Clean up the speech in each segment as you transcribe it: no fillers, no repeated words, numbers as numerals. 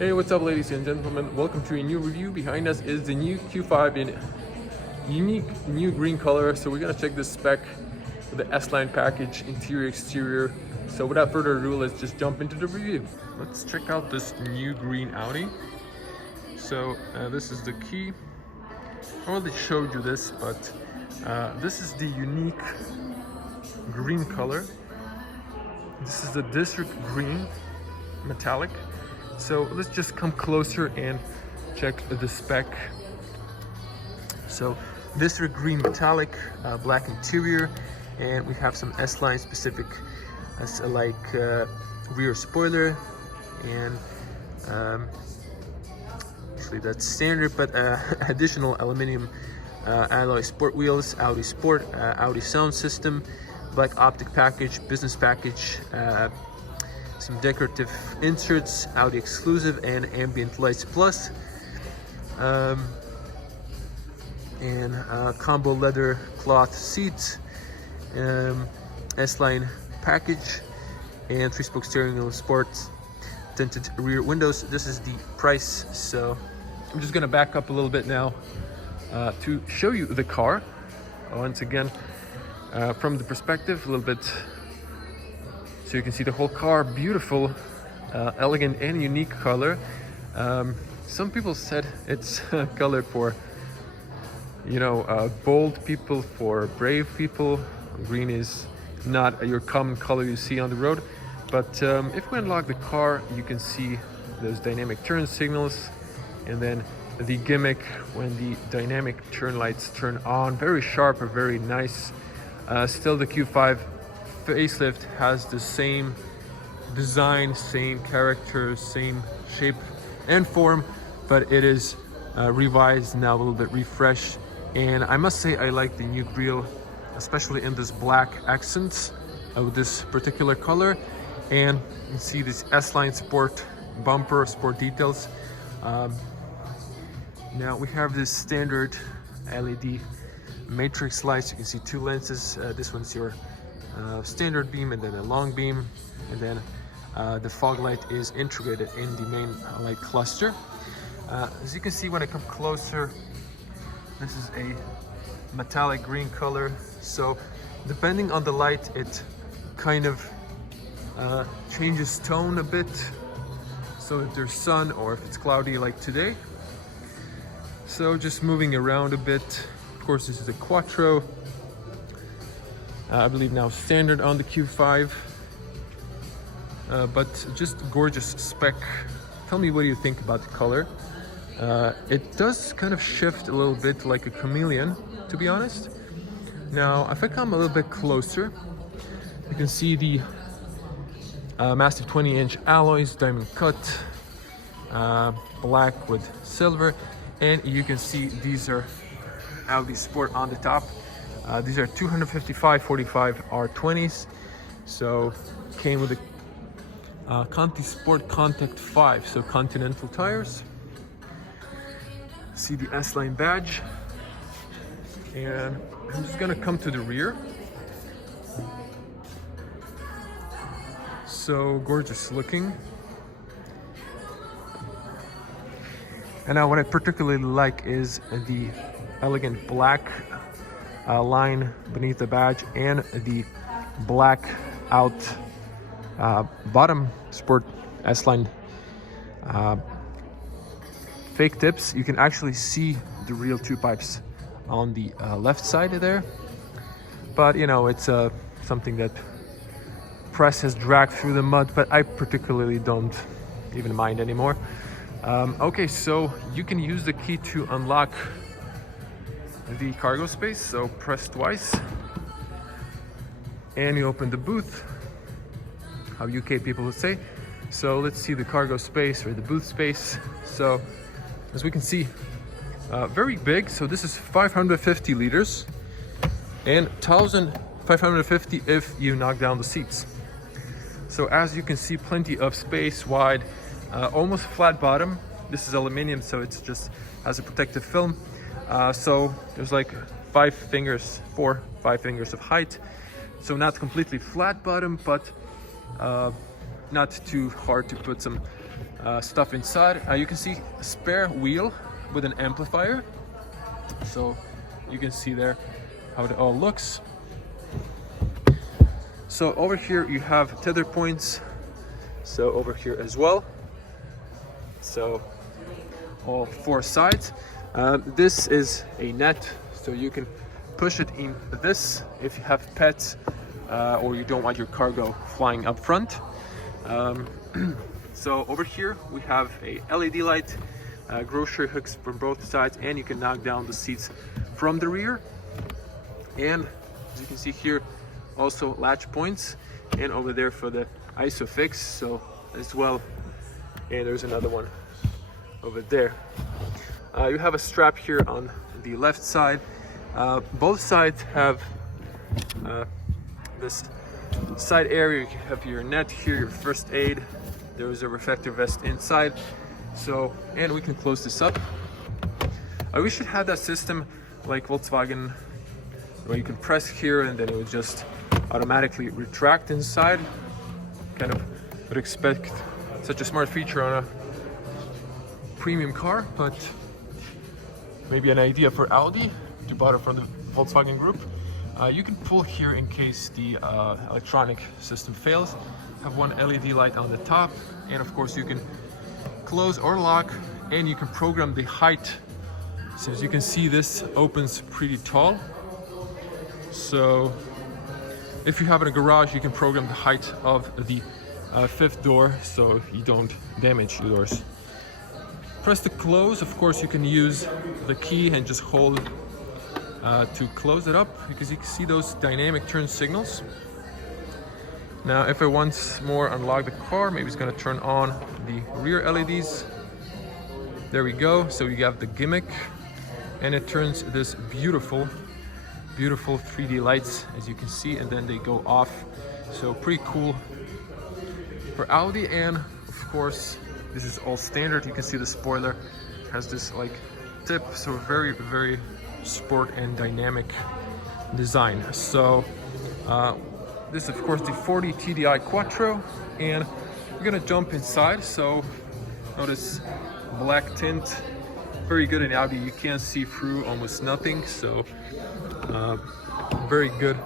Hey, what's up ladies and gentlemen, welcome to a new review. Behind us is the new Q5 in unique new green color. So we're gonna check this spec with the S Line package, interior, exterior. So without further ado, let's just jump into the review. Let's check out this new green Audi. So this is the key. I already showed you this, but this is the unique green color. This is the district green metallic. So let's just come closer and check the spec. So this is green metallic, black interior, and we have some S Line specific rear spoiler, and actually that's standard, but additional aluminum alloy sport wheels, Audi Sport, Audi sound system, black optic package, business package, some decorative inserts, Audi exclusive, and ambient lights plus, and combo leather cloth seats, S Line package, and 3-spoke steering wheel, sports, tinted rear windows. This is the price. So I'm just gonna back up a little bit now to show you the car once again from the perspective a little bit. So you can see the whole car, beautiful, elegant and unique color. Some people said it's a color for, bold people, for brave people. Green is not your common color you see on the road. But if we unlock the car, you can see those dynamic turn signals, and then the gimmick when the dynamic turn lights turn on, very sharp or very nice. Still the Q5 facelift has the same design, same character, same shape and form, but it is revised now, a little bit refreshed. And I must say I like the new grille, especially in this black accents of this particular color. And you see this S Line Sport bumper, sport details. Now we have this standard LED matrix lights. You can see two lenses. This one's your standard beam, and then a long beam, and then the fog light is integrated in the main light cluster. As you can see when I come closer, this is a metallic green color. So depending on the light, it kind of changes tone a bit. So if there's sun or if it's cloudy like today. So just moving around a bit. Of course, this is a Quattro. I believe now standard on the Q5, but just gorgeous spec. Tell me, what do you think about the color? It does kind of shift a little bit like a chameleon, to be honest. Now, if I come a little bit closer, you can see the massive 20-inch alloys, diamond cut, black with silver, and you can see these are Audi Sport on the top. These are 255/45 R20s. So came with a Conti Sport Contact 5, so Continental tires. See the S Line badge. And I'm just gonna come to the rear. So gorgeous looking. And now what I particularly like is the elegant black line beneath the badge, and the black out bottom Sport S Line fake tips. You can actually see the real two pipes on the left side there, but it's something that press has dragged through the mud, but I particularly don't even mind anymore. Okay, so you can use the key to unlock the cargo space. So press twice and you open the booth, how UK people would say. So let's see the cargo space, or the booth space. So as we can see, very big. So this is 550 liters and 1,550 if you knock down the seats. So as you can see, plenty of space, wide, almost flat bottom. This is aluminum, so it's just has a protective film. So there's like 4 or 5 fingers of height. So not completely flat bottom, but not too hard to put some stuff inside. You can see a spare wheel with an amplifier, so you can see there how it all looks. So over here you have tether points, so over here as well, so all four sides. This is a net, so you can push it in this if you have pets or you don't want your cargo flying up front. So over here we have a LED light, grocery hooks from both sides, and you can knock down the seats from the rear. And as you can see here, also latch points, and over there for the ISOFIX, so as well. And there's another one over there. You have a strap here on the left side. Both sides have this side area. You have your net here, your first aid. There is a reflector vest inside. So, and we can close this up. We should have that system like Volkswagen, where you can press here and then it would just automatically retract inside. Kind of would expect such a smart feature on a premium car, but maybe an idea for Audi to buy it from the Volkswagen group. You can pull here in case the electronic system fails. Have one LED light on the top, and of course you can close or lock, and you can program the height. So as you can see, this opens pretty tall. So if you have it in a garage, you can program the height of the fifth door so you don't damage the doors. Press the close. Of course, you can use the key and just hold to close it up, because you can see those dynamic turn signals. Now, if I once more unlock the car, maybe it's going to turn on the rear LEDs. There we go. So you have the gimmick, and it turns this beautiful 3D lights, as you can see, and then they go off. So pretty cool for Audi. And of course, this is all standard. You can see the spoiler has this like tip, so very sport and dynamic design. So this is of course the 40 TDI Quattro, and we're gonna jump inside. So notice black tint, very good in Audi. You can't see through almost nothing, so very good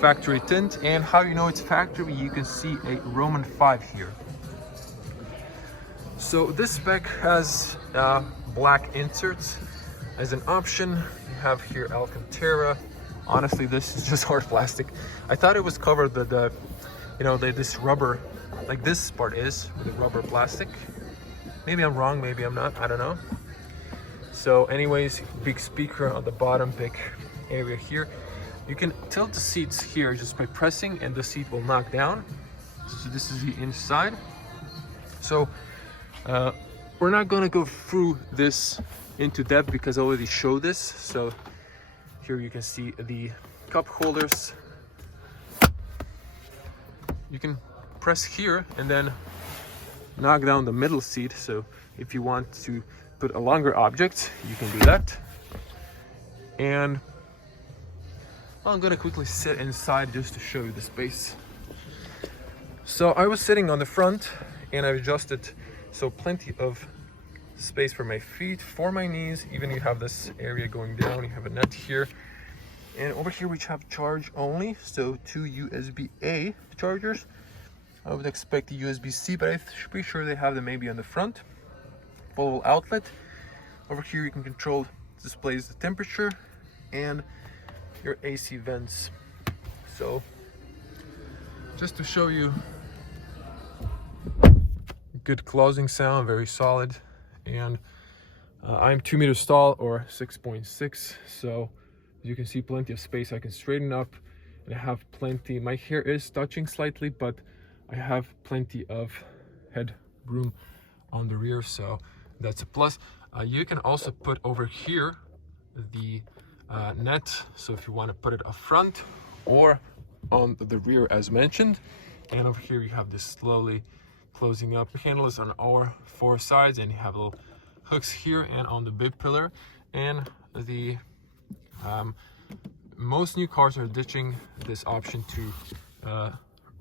factory tint. And how do you know it's factory? You can see a Roman 5 here. So this spec has black inserts as an option. You have here Alcantara. Honestly, this is just hard plastic. I thought it was covered with this rubber, like this part is, with the rubber plastic. Maybe I'm wrong, maybe I'm not, I don't know. So anyways, big speaker on the bottom, big area here. You can tilt the seats here just by pressing, and the seat will knock down. So this is the inside. So we're not gonna go through this into depth because I already showed this. So here you can see the cup holders. You can press here and then knock down the middle seat. So if you want to put a longer object, you can do that. And well, I'm gonna quickly sit inside just to show you the space. So I was sitting on the front and I adjusted, so plenty of space for my feet, for my knees. Even you have this area going down, you have a net here. And over here we have charge only, so 2 USB-A chargers. I would expect the USB-C, but I'm pretty sure they have them maybe on the front. 12-volt outlet. Over here you can control, displays the temperature and your AC vents. So just to show you, good closing sound, very solid. And I'm 2 meters tall, or 6.6, so you can see plenty of space. I can straighten up, and I have plenty. My hair is touching slightly, but I have plenty of headroom on the rear, so that's a plus. You can also put over here the net, so if you want to put it up front or on the rear as mentioned. And over here you have this slowly closing up. The handle is on all 4 sides, and you have little hooks here and on the bib pillar. And the most new cars are ditching this option to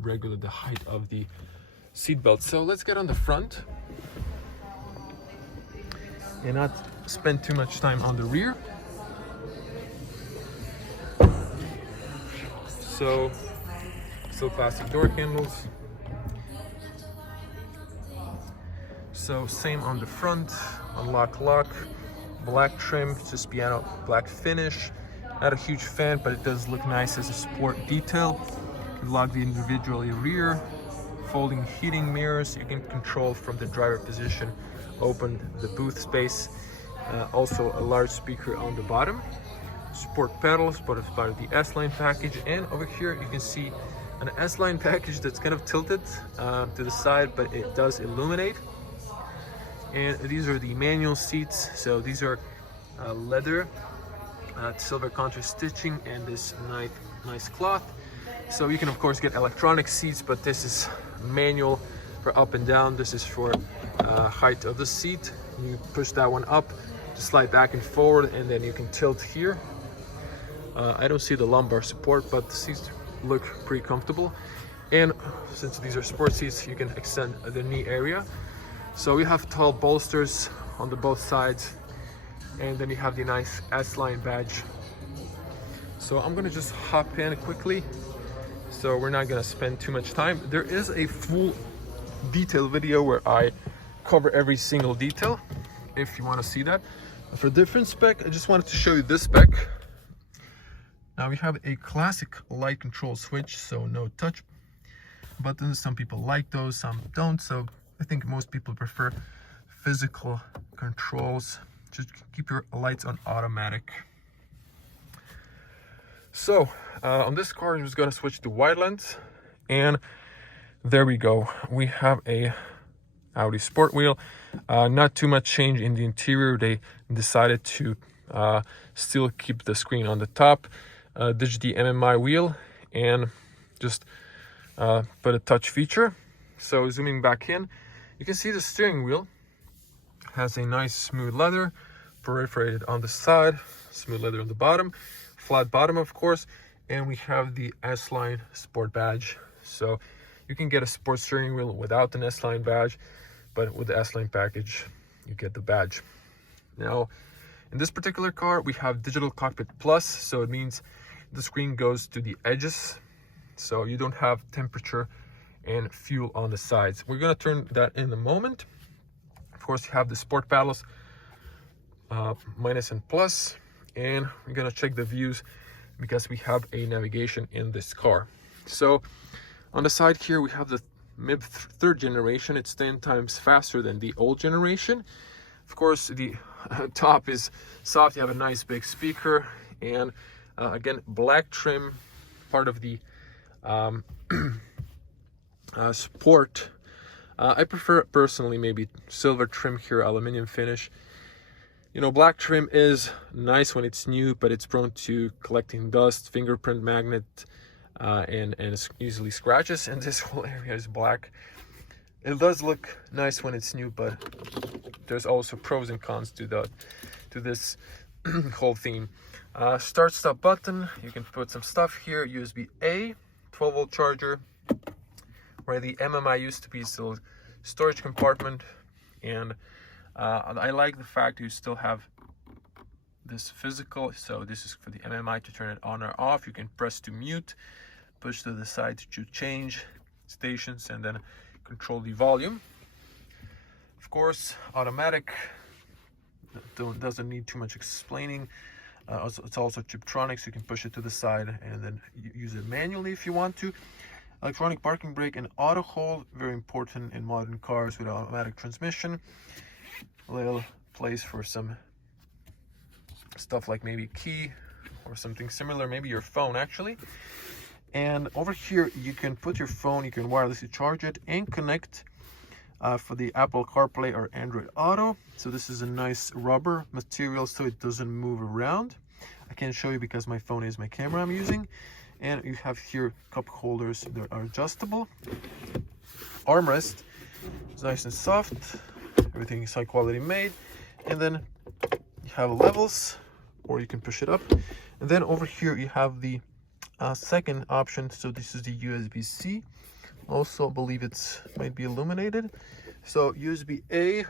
regulate the height of the seat belt. So let's get on the front. and not spend too much time on the rear. So still classic door handles. So same on the front, unlock lock, black trim, just piano black finish. Not a huge fan, but it does look nice as a sport detail. You can lock the individual rear, folding heating mirrors. You can control from the driver position, open the boot space. Also a large speaker on the bottom. Sport pedals, but it's part of the S Line package. And over here you can see an S Line package that's kind of tilted to the side, but it does illuminate. And these are the manual seats. So these are leather, silver contrast stitching, and this nice cloth. So you can of course get electronic seats, but this is manual for up and down. This is for height of the seat. You push that one up to slide back and forward, and then you can tilt here. I don't see the lumbar support, but the seats look pretty comfortable. And since these are sport seats, you can extend the knee area. So we have tall bolsters on the both sides, and then you have the nice S Line badge. So I'm gonna just hop in quickly, so we're not gonna spend too much time. There is a full detail video where I cover every single detail if you want to see that. For different spec, I just wanted to show you this spec. Now we have a classic light control switch, so no touch buttons. Some people like those, some don't. So I think most people prefer physical controls. Just keep your lights on automatic. So on this car, I'm just gonna switch to wide lens, and there we go. We have a Audi sport wheel. Not too much change in the interior. They decided to still keep the screen on the top, ditch the MMI wheel, and just put a touch feature. So zooming back in, you can see the steering wheel has a nice smooth leather, perforated on the side, smooth leather on the bottom, flat bottom of course, and we have the S Line sport badge. So you can get a sport steering wheel without an S Line badge, but with the S Line package, you get the badge. Now, in this particular car, we have digital cockpit plus, so it means the screen goes to the edges, so you don't have temperature and fuel on the sides. We're gonna turn that in a moment. Of course, you have the sport paddles, minus and plus, and we're gonna check the views because we have a navigation in this car. So on the side here, we have the MIB3 third generation. It's 10 times faster than the old generation. Of course, the top is soft. You have a nice big speaker, and again, black trim, part of the sport. I prefer personally maybe silver trim here, aluminum finish. You know, black trim is nice when it's new, but it's prone to collecting dust, fingerprint magnet, and easily scratches, and this whole area is black. It does look nice when it's new, but there's also pros and cons to this whole theme. Start stop button, you can put some stuff here. USB-A 12-volt charger, where the MMI used to be still storage compartment. And I like the fact you still have this physical, so this is for the MMI to turn it on or off. You can press to mute, push to the side to change stations, and then control the volume. Of course, automatic, doesn't need too much explaining. It's also S Tronic, so you can push it to the side and then use it manually if you want to. Electronic parking brake and auto hold, very important in modern cars with automatic transmission. A little place for some stuff like maybe key or something similar, maybe your phone actually. And over here you can put your phone, you can wirelessly charge it and connect for the Apple CarPlay or Android Auto. So this is a nice rubber material so it doesn't move around. I can't show you because my phone is my camera I'm using. And you have here cup holders that are adjustable. Armrest is nice and soft, everything is high quality made. And then you have levels, or you can push it up. And then over here you have the second option. So this is the USB-C. Also, I believe it's might be illuminated. So USB-A,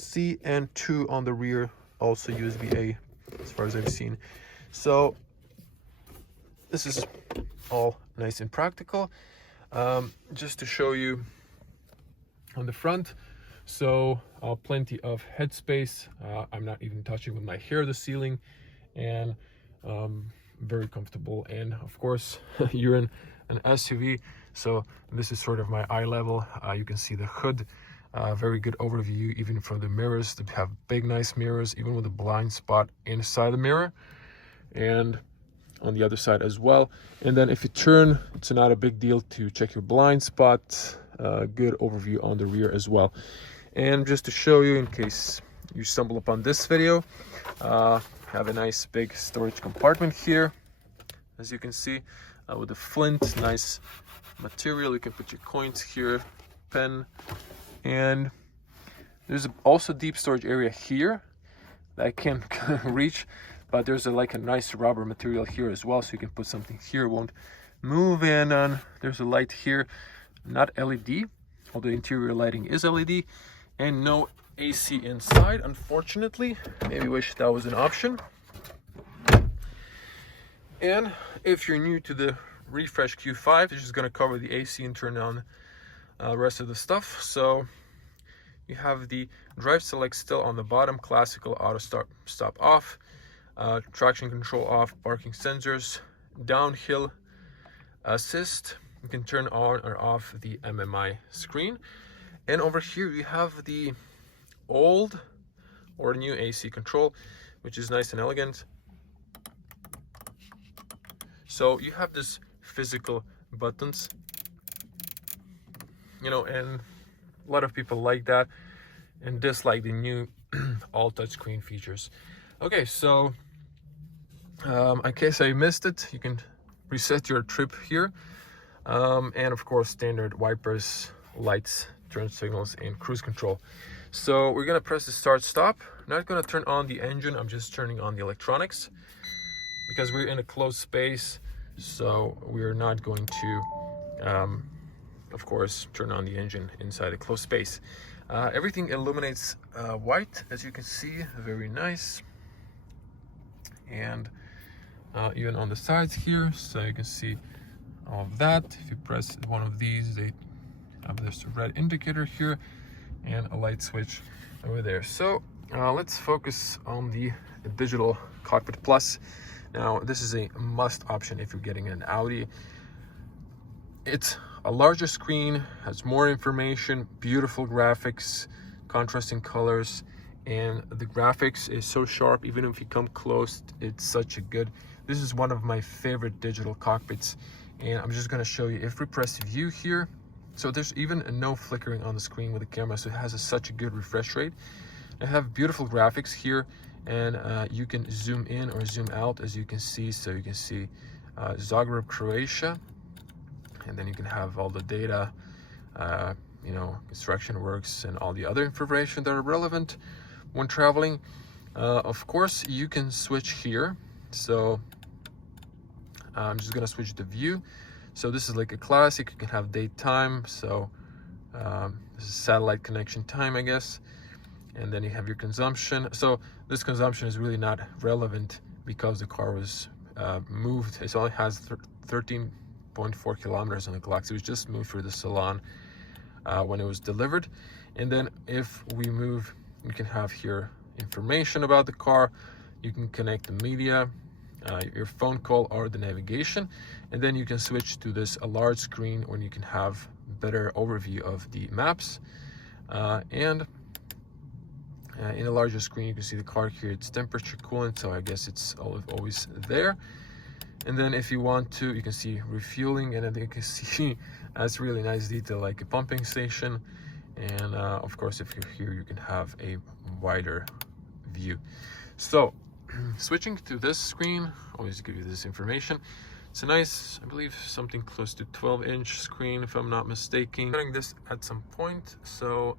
USB-C and 2 on the rear, also USB-A as far as I've seen. So this is all nice and practical. Just to show you on the front, so plenty of headspace. I'm not even touching with my hair the ceiling, and very comfortable. And of course you're in an SUV, so this is sort of my eye level. You can see the hood, very good overview even from the mirrors. They have big nice mirrors, even with a blind spot inside the mirror and on the other side as well. And then if you turn, it's not a big deal to check your blind spot. Good overview on the rear as well. And just to show you, in case you stumble upon this video, have a nice big storage compartment here, as you can see, with the flint, nice material. You can put your coins here, pen, and there's also deep storage area here that I can't reach, but there's like a nice rubber material here as well, so you can put something here, it won't move. And there's a light here, not LED, although interior lighting is LED, and no AC inside, unfortunately. Maybe wish that was an option. And if you're new to the refresh Q5, it's just going to cover the AC and turn on the rest of the stuff. So you have the drive select still on the bottom, classical auto stop off, traction control off, parking sensors, downhill assist. You can turn on or off the MMI screen. And over here you have the old or new AC control, which is nice and elegant. So you have this physical buttons, you know, and a lot of people like that and dislike the new all touchscreen features. Okay, so in case I missed it, you can reset your trip here. And of course, standard wipers, lights, turn signals, and cruise control. So we're gonna press the start stop. I'm not gonna turn on the engine, I'm just turning on the electronics because we're in a closed space. So we're not going to, of course, turn on the engine inside a closed space. Everything illuminates white, as you can see, very nice. And even on the sides here, so you can see all of that. If you press one of these, they have this red indicator here and a light switch over there. So let's focus on the digital Cockpit Plus. Now this is a must option if you're getting an Audi. It's a larger screen, has more information, beautiful graphics, contrasting colors, and the graphics is so sharp. Even if you come close, it's such a good. This is one of my favorite digital cockpits. And I'm just going to show you, if we press view here, so there's even no flickering on the screen with the camera, so it has such a good refresh rate. I have beautiful graphics here, and you can zoom in or zoom out, as you can see. So you can see Zagreb, Croatia, and then you can have all the data, you know, construction works and all the other information that are relevant when traveling. Of course, you can switch here. So I'm just gonna switch the view. So this is like a classic. You can have date time. So this is satellite connection time, I guess. And then you have your consumption. So this consumption is really not relevant because the car was moved. It only has 13.4 kilometers on the clock. So it was just moved through the salon when it was delivered. And then if we move, you can have here information about the car. You can connect the media, your phone call, or the navigation. And then you can switch to this a large screen when you can have better overview of the maps. And in a larger screen, you can see the car here. It's temperature coolant, so I guess it's always there. And then if you want to, you can see refueling, and then you can see that's really nice detail, like a pumping station. And of course, if you're here, you can have a wider view. So switching to this screen, always give you this information. It's a nice, I believe, something close to 12-inch screen, if I'm not mistaken. Running this at some point. So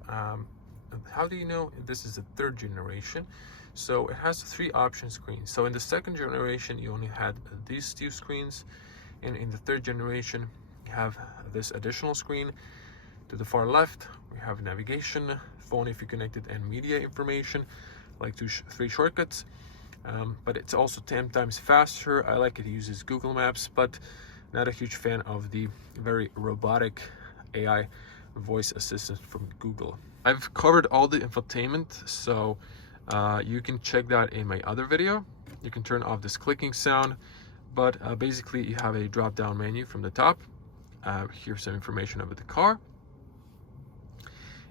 how do you know this is the third generation? So it has 3 option screens. So in the second generation, you only had these 2 screens, and in the third generation, you have this additional screen. To the far left, we have navigation, phone if you connected, and media information, like 3 shortcuts. But it's also 10 times faster. I like it uses Google Maps, but not a huge fan of the very robotic AI voice assistant from Google. I've covered all the infotainment, so you can check that in my other video. You can turn off this clicking sound, but basically you have a drop-down menu from the top. Here's some information about the car.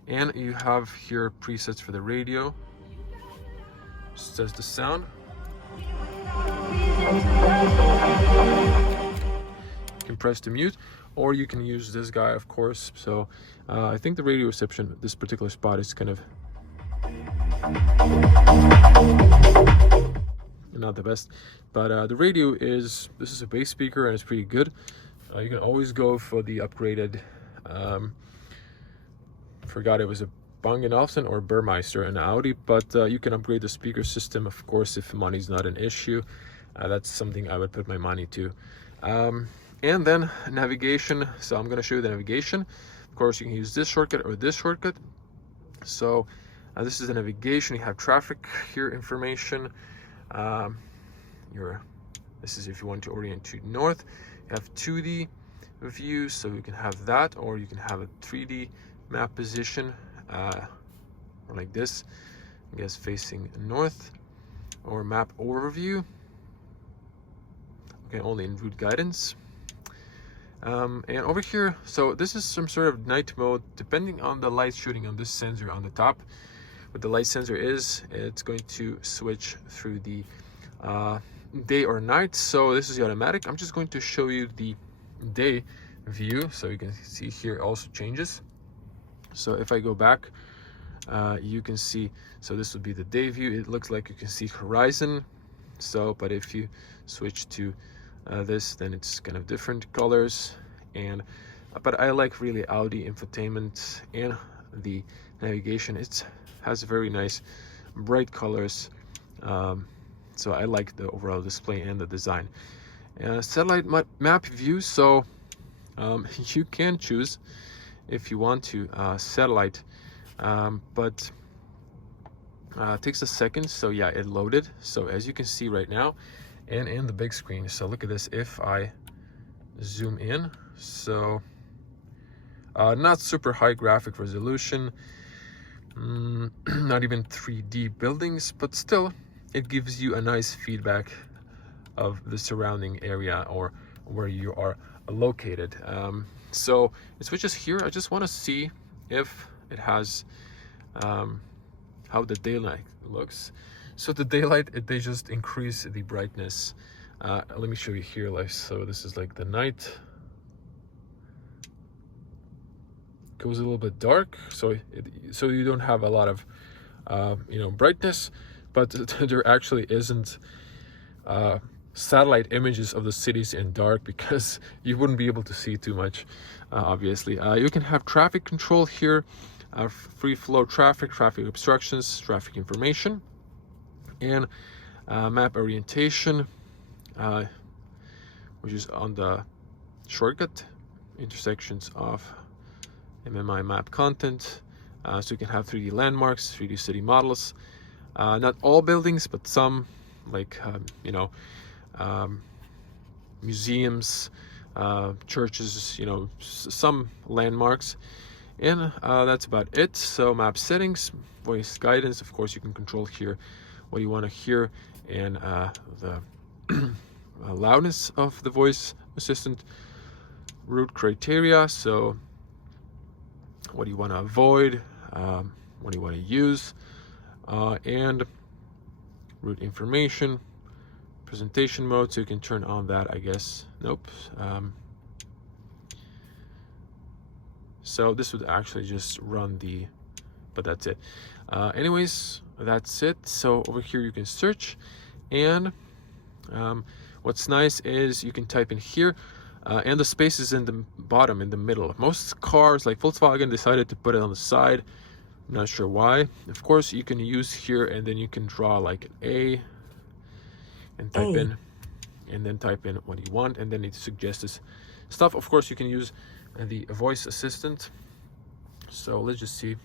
And you have here presets for the radio. Says the sound. You can press to mute, or you can use this guy, of course. So I think the radio reception at this particular spot is kind of not the best, but the radio is, this is a bass speaker and it's pretty good. You can always go for the upgraded, forgot it was a Bang & Olufsen or Burmeister and Audi, but you can upgrade the speaker system, of course, if money's not an issue. That's something I would put my money to. And then navigation. So I'm going to show you the navigation. Of course, you can use this shortcut or this shortcut. So this is the navigation. You have traffic here information. This is if you want to orient to north. You have 2D view, so you can have that, or you can have a 3D map position, or like this, I guess facing north, or map overview. Okay, only in route guidance. And over here, so this is some sort of night mode, depending on the light shooting on this sensor on the top. What the light sensor is, it's going to switch through the day or night. So this is the automatic. I'm just going to show you the day view, so you can see here it also changes. So if I go back, you can see, so this would be the day view. It looks like you can see horizon. So, but if you switch to this, then it's kind of different colors. And but I like really Audi infotainment and the navigation. It has very nice bright colors, so I like the overall display and the design. Satellite map view, so you can choose if you want to satellite, but it takes a second. So yeah, it loaded. So as you can see right now, and in the big screen, so look at this. If I zoom in, so not super high graphic resolution, not even 3D buildings, but still it gives you a nice feedback of the surrounding area or where you are located. So it switches here. I just want to see if it has how the daylight looks. So the daylight, they just increase the brightness. Let me show you here. Like, so this is like the night. Goes a little bit dark, so so you don't have a lot of brightness, but there actually isn't satellite images of the cities in dark, because you wouldn't be able to see too much, obviously. You can have traffic control here, free flow traffic obstructions, traffic information, and map orientation, which is on the shortcut, intersections of MMI map content. So you can have 3D landmarks, 3D city models, not all buildings, but some, like museums, churches, some landmarks, and that's about it. So map settings, voice guidance, of course you can control here what you want to hear, and the loudness of the voice assistant, route criteria, so what do you want to avoid, what do you want to use, and route information, presentation mode, so you can turn on that, I guess. Nope. So this would actually just run the, but that's it. Anyways, that's it. So over here you can search, and what's nice is you can type in here, and the space is in the bottom, in the middle. Most cars like Volkswagen decided to put it on the side. I'm not sure why. Of course, you can use here, and then you can draw like an A and type in, and then type in what you want, and then it suggests this stuff. Of course, you can use the voice assistant So let's just see.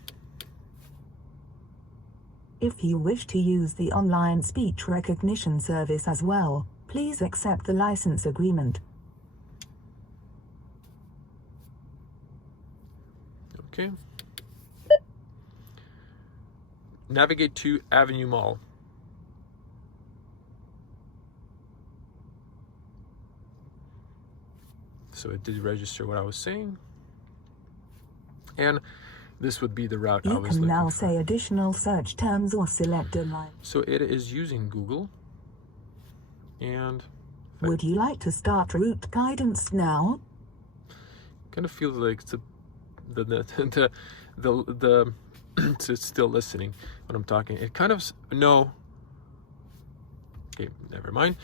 If you wish to use the online speech recognition service as well, please accept the license agreement. Okay. Navigate to Avenue Mall. So it did register what I was saying. And this would be the route I was looking for. You can now say additional search terms or select a line. So it is using Google. And would you like to start route guidance now? Kind of feels like it's it's still listening when I'm talking. It kind of no. Okay, never mind.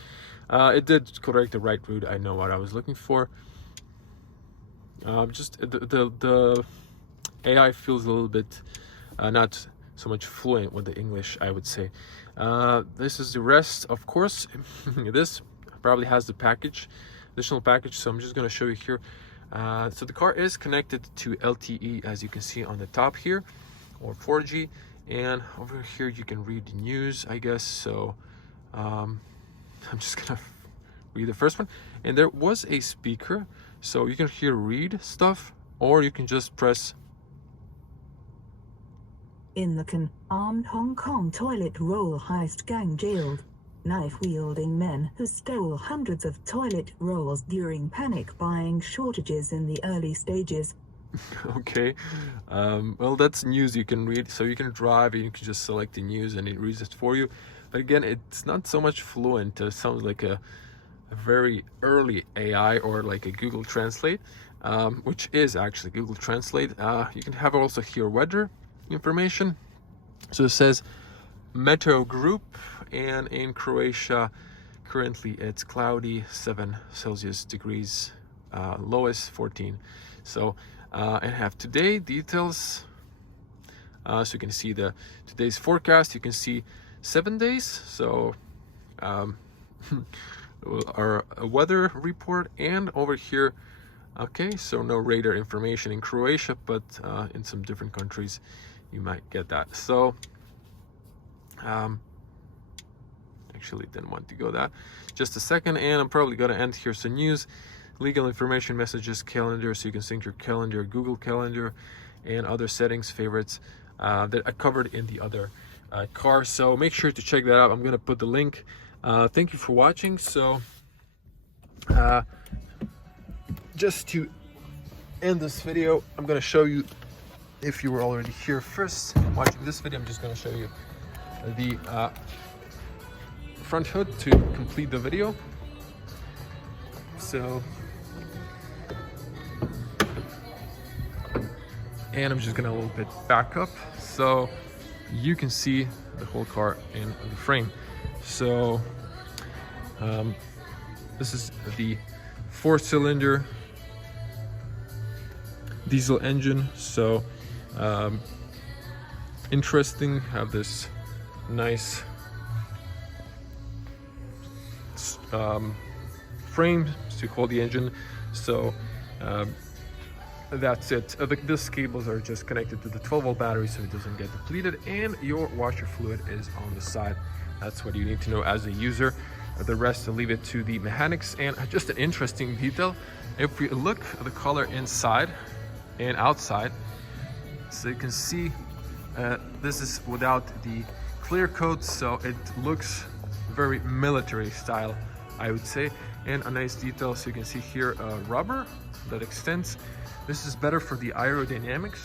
It did correct the right route. I know what I was looking for. Just the AI feels a little bit not so much fluent with the English, I would say. This is the rest, of course. This probably has the package, additional package, so I'm just going to show you here. So the car is connected to LTE, as you can see on the top here, or 4G, and over here you can read the news, I guess. So I'm just gonna read the first one. And there was a speaker, so you can here read stuff, or you can just press. In the Can, armed Hong Kong toilet roll heist gang jailed. Knife-wielding men who stole hundreds of toilet rolls during panic buying shortages in the early stages. Okay, well, that's news you can read, so you can drive and you can just select the news and it reads it for you. But again, it's not so much fluent. It sounds like a very early AI or like a Google Translate, which is actually Google Translate. You can have also here weather information. So it says Meteo Group, and in Croatia currently it's cloudy, 7 Celsius degrees, lowest 14. So and have today details, so you can see the today's forecast. You can see 7 days, so our weather report. And over here, okay, so no radar information in Croatia, but in some different countries you might get that. So actually didn't want to go that just a second, and I'm probably gonna end here. So news, legal information, messages, calendar, so you can sync your calendar, Google Calendar, and other settings, favorites that I covered in the other car. So make sure to check that out. I'm gonna put the link. Thank you for watching. So just to end this video, I'm gonna show you, if you were already here first watching this video, I'm just gonna show you the front hood to complete the video. So, and I'm just gonna a little bit back up so you can see the whole car in the frame. So this is the 4-cylinder diesel engine. So interesting, have this nice frame to hold the engine. So that's it. These cables are just connected to the 12-volt battery so it doesn't get depleted, and your washer fluid is on the side. That's what you need to know as a user. The rest, I'll leave it to the mechanics. And just an interesting detail, if we look at the color inside and outside, so you can see this is without the clear coat, so it looks very military style, I would say. And a nice detail, so you can see here rubber that extends. This is better for the aerodynamics,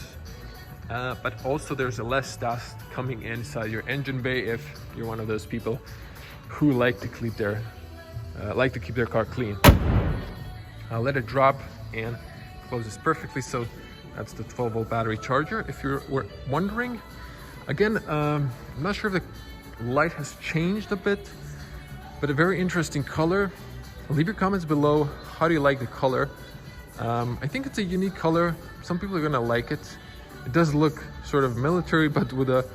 but also there's a less dust coming inside your engine bay if you're one of those people who like to keep their car clean. I'll let it drop and closes perfectly. So that's the 12-volt battery charger, if you were wondering. Again, I'm not sure if the light has changed a bit, but a very interesting color. Leave your comments below. How do you like the color? I think it's a unique color. Some people are gonna like it. It does look sort of military, but with a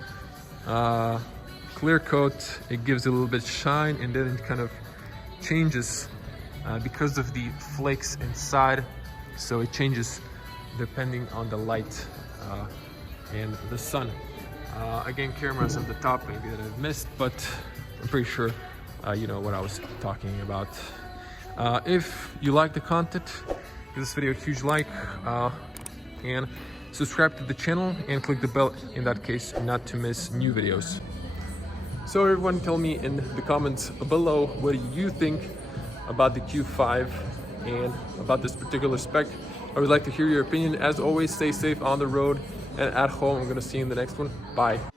clear coat, it gives a little bit shine, and then it kind of changes because of the flakes inside. So it changes depending on the light and the sun. Again, cameras at the top maybe that I've missed, but I'm pretty sure you know what I was talking about. If you like the content, give this video a huge like and subscribe to the channel and click the bell in that case not to miss new videos. So everyone, tell me in the comments below what do you think about the Q5 and about this particular spec. I would like to hear your opinion. As always, stay safe on the road and at home. I'm gonna see you in the next one. Bye.